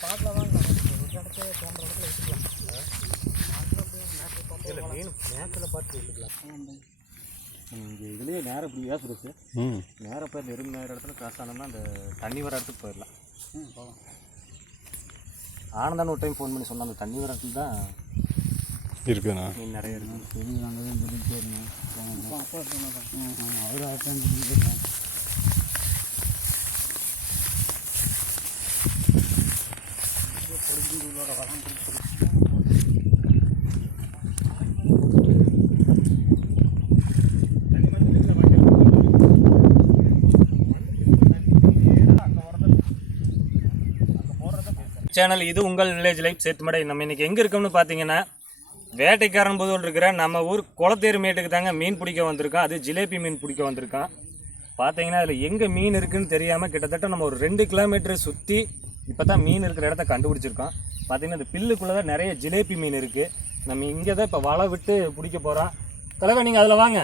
பார்க்கலாம் வாங்க ஒரு இடத்துல தோன்ற இடத்துல வச்சுக்கலாம் இல்லை மீன் மேத்தில் பார்த்து விட்டுக்கலாம் இங்கே இதுலேயே நேரம் இப்படி ஏசுறது ம். நேராக போய் நெருங்க நேர இடத்துல கிராஸ் ஆனோம்னா அந்த தண்ணி வர இடத்துக்கு போயிடலாம். ஆனந்தான ஒரு டைம் ஃபோன் பண்ணி சொன்னான் அந்த தண்ணி வர இடத்துல தான் இருக்குண்ணா. மீன் நிறைய இருக்கு. பெரிய வாங்கதான் சொல்லிட்டு இருந்தேன் அப்பா அப்பா சொன்னதான் அவர் இருந்தேன் சேனல் இது உங்கள் வில்லேஜ் லைஃப் சேத்துமடை நம்ம இன்றைக்கி எங்கே இருக்கோம்னு பார்த்தீங்கன்னா வேட்டைக்காரன் புதூர் இருக்கிற நம்ம ஊர் குளத்தேர் மேட்டுக்கு தாங்க மீன் பிடிக்க வந்திருக்கோம் அது ஜிலேபி மீன் பிடிக்க வந்திருக்கோம் பார்த்தீங்கன்னா அதில் எங்கே மீன் இருக்குதுன்னு தெரியாமல் கிட்டத்தட்ட நம்ம ஒரு ரெண்டு கிலோமீட்டர் சுற்றி இப்போ தான் மீன் இருக்கிற இடத்த கண்டுபிடிச்சிருக்கோம் பார்த்தீங்கன்னா இந்த பில்லுக்குள்ளே தான் நிறைய ஜிலேபி மீன் இருக்குது நம்ம இங்கே தான் இப்போ வலை விட்டு பிடிக்க போகிறோம் தலைவர் நீங்கள் அதில் வாங்க.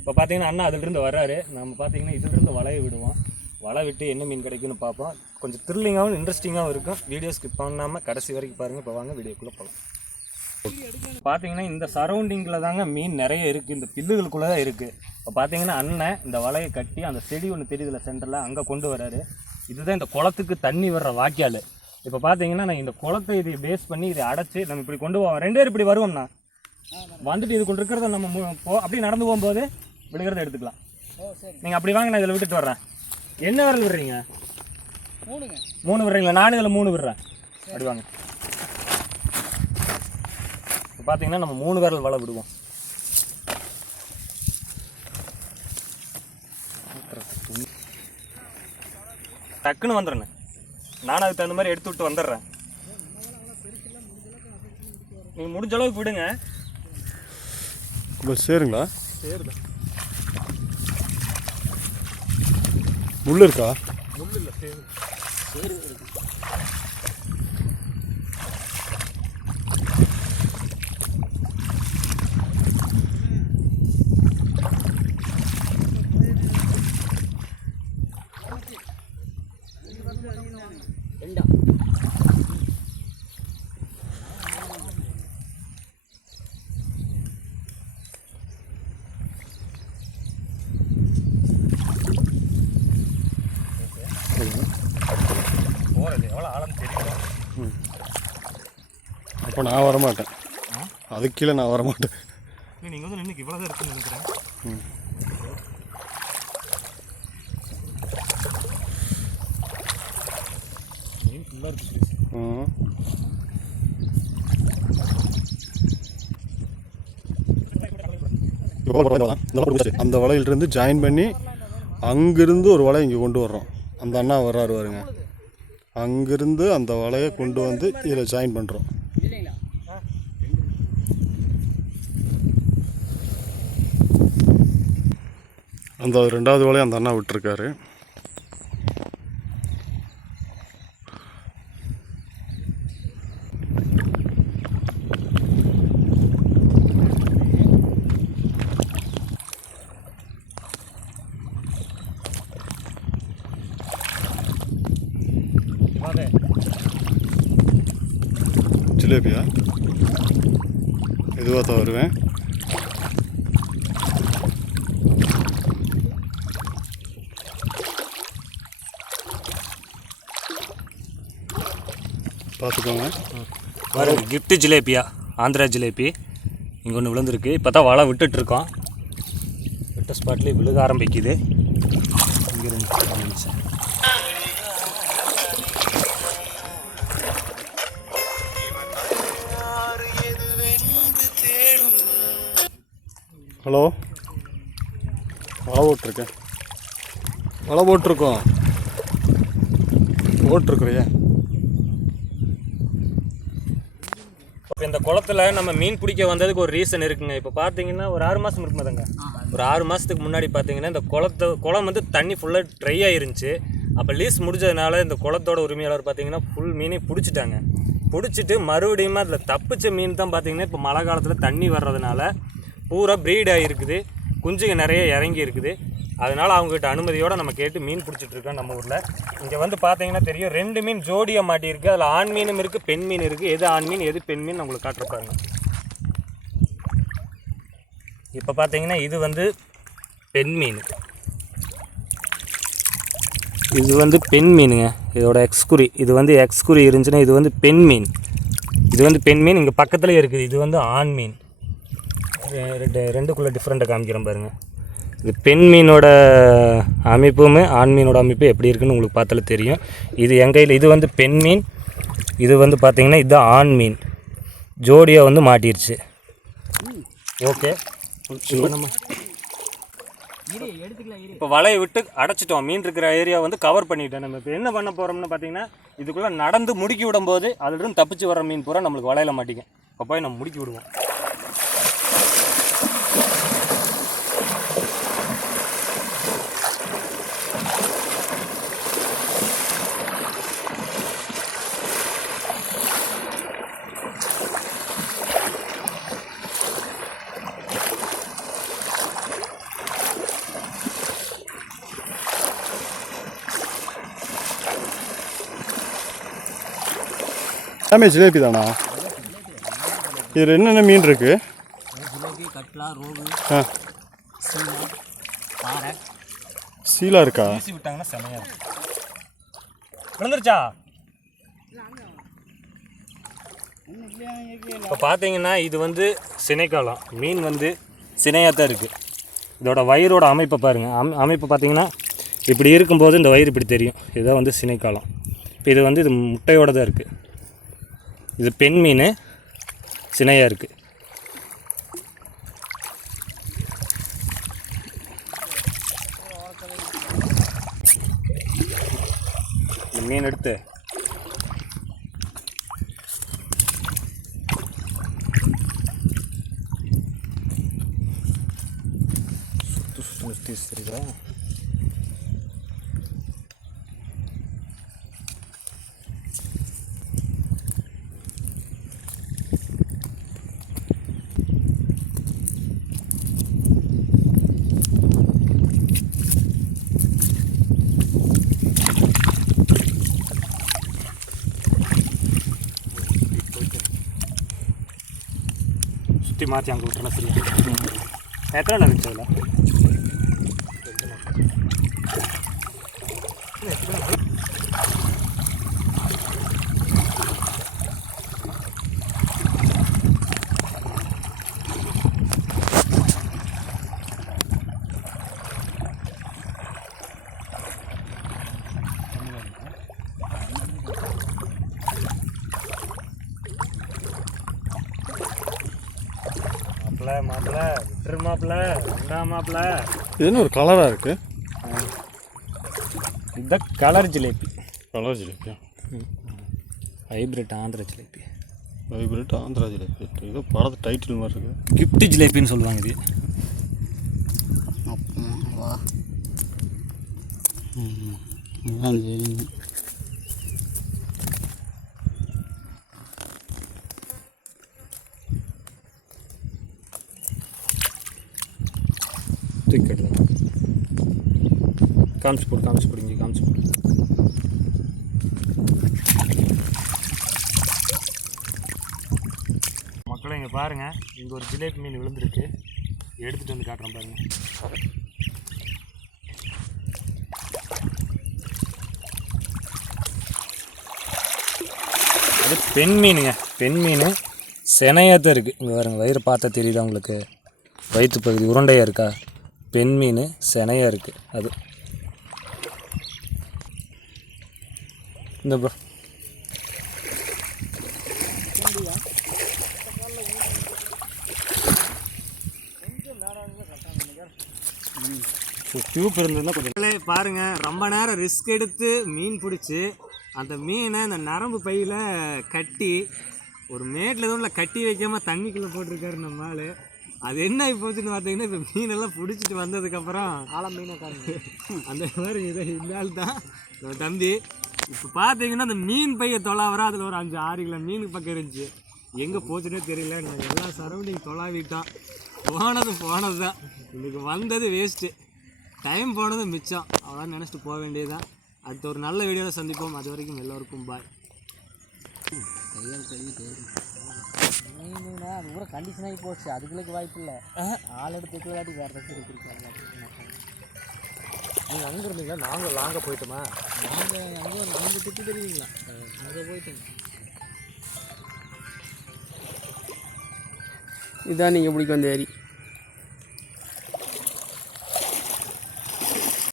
இப்போ பார்த்தீங்கன்னா அண்ணா அதிலிருந்து வர்றாரு. நம்ம பார்த்தீங்கன்னா இதிலிருந்து வலையை விடுவோம். வலை விட்டு என்ன மீன் கிடைக்குன்னு பார்ப்போம். கொஞ்சம் த்ரில்லிங்காகவும் இன்ட்ரெஸ்டிங்காகவும் இருக்கும். வீடியோ ஸ்கிப் பண்ணாமல் கடைசி வரைக்கும் பாருங்கள் இப்போ வாங்க வீடியோக்குள்ளே போகலாம் பார்த்தீங்கன்னா இந்த சரௌண்டிங்கில் தாங்க மீன் நிறைய இருக்குது இந்த பில்லுகளுக்குள்ளே தான் இருக்குது இப்போ பார்த்தீங்கன்னா அண்ணன் இந்த வலையை கட்டி அந்த செடி ஒன்று தெரியுதுல சென்டரில் அங்கே கொண்டு வராரு இதுதான் இந்த குளத்துக்கு தண்ணி வர்ற வாய்க்கால். இப்போ பார்த்தீங்கன்னா நான் இந்த குளத்தை இதை பேஸ் பண்ணி இதை அடைச்சி நம்ம இப்படி கொண்டு போவோம் ரெண்டு பேர் இப்படி வருவோம்ண்ணா. வந்துட்டு இது கொண்டு இருக்கிறத நம்ம போ அப்படியே நடந்து போகும்போது விழுகிறத எடுத்துக்கலாம். நீங்கள் அப்படி வாங்க நான் இதில் விட்டுட்டு வர்றேன். என்ன விரல் விடுறீங்க? மூணு விடுறீங்களா நானும் இதில் மூணு விடுறேன். அப்படி வாங்க. இப்போ பார்த்தீங்கன்னா நம்ம மூணு விரல் வலை விடுவோம். டக்குன்னு வந்துடுறேன் நானும் அதுக்கு தகுந்த மாதிரி எடுத்து விட்டு வந்துடுறேன். நீங்கள் முடிஞ்ச அளவுக்கு விடுங்க. இப்போ சேருங்களா? சரிதா. முள் இருக்கா? முள்ளு இல்லை சேரு. ரெண்டா போகிறது எவ்வளோ ஆழம் தெரியல அப்போ நான் வரமாட்டேன். அதுக்கு கீழே நான் வரமாட்டேன். நீங்கள் வந்து நின்று இவ்வளோ தான் இருக்குன்னு நினைக்கிறேன். மீன் ஃபுல்லாக இருக்குது ம். அந்த வலையிலிருந்து ஜாயின் பண்ணி அங்கிருந்து ஒரு வலை இங்கே கொண்டு வர்றோம். அந்த அண்ணா வர்றாரு பாருங்க. அங்கிருந்து அந்த வலையை கொண்டு வந்து இதில் ஜாயின் பண்ணுறோம் அந்த ரெண்டாவது வலையை அந்த அண்ணா விட்டுருக்காரு வாங்க ஜிலேபியா இதுவாக தான் வருவேன். பார்த்துக்கோங்க. பாருங்க கிஃப்ட் ஜிலேபியா ஆந்திரா ஜிலேபி இங்கே ஒன்று விழுந்திருக்கு. இப்போ தான் வலை விட்டுட்ருக்கோம் விட்ட ஸ்பாட்லேயே விழுக ஆரம்பிக்குது. ஹலோ? வலை போட்டிருக்கேன் வலை போட்டிருக்கோம். போட்டிருக்குறியா. இப்போ இந்த குளத்துல நம்ம மீன் பிடிக்க வந்ததுக்கு ஒரு ரீசன் இருக்குங்க. இப்போ பார்த்தீங்கன்னா ஒரு ஆறு மாதம் இருக்குமாதாங்க. ஒரு ஆறு மாதத்துக்கு முன்னாடி பார்த்தீங்கன்னா இந்த குளத்தை குளம் வந்து தண்ணி ஃபுல்லாக ட்ரை ஆயிருந்துச்சு. அப்போ லீஸ் முடிஞ்சதுனால இந்த குளத்தோட உரிமையாளர் பார்த்தீங்கன்னா ஃபுல் மீனையும் பிடிச்சிட்டாங்க. பிடிச்சிட்டு மறுபடியும் அதில் தப்பிச்ச மீன் தான் பார்த்தீங்கன்னா இப்போ மழை காலத்தில் தண்ணி வர்றதுனால பூரா ப்ரீட் ஆகிருக்குது குஞ்சுங்க நிறைய இறங்கி இருக்குது. அதனால் அவங்ககிட்ட அனுமதியோடு நம்ம கேட்டு மீன் பிடிச்சிட்ருக்கோம் நம்ம ஊரில். இங்கே வந்து பார்த்தீங்கன்னா தெரியும் ரெண்டு மீன் ஜோடியாக மாட்டியிருக்கு. அதில் ஆண் மீனும் இருக்குது பெண் மீன் இருக்குது எது ஆண் மீன் எது பெண் மீன் உங்களுக்கு காட்டுறப்பாருங்க இப்போ பார்த்தீங்கன்னா இது வந்து பெண் மீன். இது வந்து பெண் மீனுங்க. இதோட எக்ஸ்குறி இது வந்து எக்ஸ்குறி இருந்துச்சுன்னா இது வந்து பெண் மீன். இது வந்து பெண் மீன் இங்கே பக்கத்துலேயே இருக்குது. இது வந்து ஆண் மீன். ரெண்டு ரெண்டுக்குள்ளே டிஃப்ரெண்ட்டை காமிக்கிறேன் பாருங்கள் இது பெண் மீனோட அமைப்புமே ஆண் மீனோட அமைப்பு எப்படி இருக்குன்னு உங்களுக்கு பார்த்தாலே தெரியும். இது என் கையில் இது வந்து பெண் மீன் இது வந்து பார்த்தீங்கன்னா இது ஆண் மீன். ஜோடியாக வந்து மாட்டிருச்சு. ஓகே. இப்போ நம்ம இப்போ வலையை விட்டு அடைச்சிட்டோம். மீன் இருக்கிற ஏரியா வந்து கவர் பண்ணிட்டோம். நம்ம இப்போ என்ன பண்ண போகிறோம்னு பார்த்தீங்கன்னா இதுக்குள்ளே நடந்து முடுக்கி விடும்போது அதிலிருந்து தப்பிச்சு வர மீன் பூரா நம்மளுக்கு வலையில மாட்டிக்கும். அப்போ போய் நம்ம முடுக்கி விடுவோம். எல்லாமே ஜிலேபி தானா? இதில் என்னென்ன மீன் இருக்குது ஜிலேபி கட்லா ரோகு ஆ. சீலா இருக்கா? விட்டாங்கன்னா செமையாக விழுந்துருச்சா? இப்போ பார்த்தீங்கன்னா இது வந்து சினைக்காலம். மீன் வந்து சினையாக தான் இருக்குது இதோட வயிறோட அமைப்பை பாருங்கள் அம் அமைப்பு பார்த்தீங்கன்னா இப்படி இருக்கும்போது இந்த வயிறு இப்படி தெரியும். இதுதான் வந்து சினைக்காலம். இப்போ இது வந்து இது முட்டையோட தான் இருக்குது இது பெண் மீன். சினையாக இருக்குது இந்த மீன் எடுத்து. சுத்து சுத்து நிறுத்தி சரிதா சுற்றி மாற்றி அங்கே விட்டுறலாம் சரி எத்தனை நாள் இருந்துச்சு அதில் மாப்பிள்ள மாப்பிள்ள விட்டுரு மாப்பிள்ள ரெண்டா மாப்பிள்ள. இது என்ன ஒரு கலராக இருக்குது இதுதான் கலர் ஜிலேபி. கலர் ஜிலேபியா? ஹைப்ரிட் ஆந்திர ஜிலேபி. வைப்ரேட் ஆந்திரா ஜிலேபி. ஏதோ படத்து டைட்டில் மாதிரி இருக்குது கிஃப்ட் ஜிலேபின்னு சொல்லுவாங்க இது. வா. தூக்கி கட்டணும் காமிச்சு போடு காமிச்சு போடுங்க காமிச்சு போடு மக்களை இங்கே பாருங்கள் இங்கே ஒரு ஜிலேபி மீன் விழுந்துருக்கு. எடுத்துகிட்டு வந்து காட்டுறேன் பாருங்கள் அது பெண் மீனுங்க பெண் மீன். செனையாக தான் இருக்குது இங்கே பாருங்க வயிறு பார்த்தா தெரியுதா உங்களுக்கு? வயிற்று பகுதி உருண்டையாக இருக்கா? பெண் மீன் செனையாக இருக்குது அது. இந்த ப்ரோ டியூப் இருந்ததுன்னா கொஞ்சம் பாருங்க ரொம்ப நேரம் ரிஸ்க் எடுத்து மீன் பிடிச்சி அந்த மீனை இந்த நரம்பு பையில் கட்டி ஒரு மேட்டில் எதுவும் கட்டி வைக்காமல் தண்ணிக்குள்ளே போட்டிருக்காரு நம்ம ஆள். அது என்ன ஆகி போச்சுன்னு பார்த்தீங்கன்னா இப்போ மீனெல்லாம் பிடிச்சிட்டு வந்ததுக்கப்புறம் ஆழ மீனை அந்த மாதிரி இதை ஆள் தான். தம்பி இப்போ பார்த்தீங்கன்னா அந்த மீன் பைய தொலாவரா அதில் ஒரு அஞ்சு ஆறு கிலோ மீன் பக்கம் இருந்துச்சு. எங்கே போச்சுன்னே தெரியல. நாங்கள் எல்லா சரௌண்டிங் தொலாவிட்டோம் போனது போனது தான் இன்னைக்கு வந்தது வேஸ்ட்டு டைம் போனது மிச்சம். அவ்வளோ நினச்சிட்டு போக வேண்டியதுதான். அடுத்த ஒரு நல்ல வீடியோவில் சந்திப்போம். அது வரைக்கும் எல்லோருக்கும் பாய் கையால் கழுவிட்டு மீனுனா அது கூட கண்டிஷன் ஆகி போச்சு. அதுகளுக்கு வாய்ப்பு இல்லை. ஆள் எடுத்து விளையாட்டி வேறு ஏதாச்சும் கொடுக்குறாங்க நீங்கள் அங்கே இருந்தீங்களா? நாங்கள் லாங்க போயிட்டோமா? நாங்கள் அங்கே நீங்கள் திட்டு தெரியுங்களா அங்கே போயிட்டீங்க இதுதான் நீங்கள் பிடிக்க வந்த ஏரி.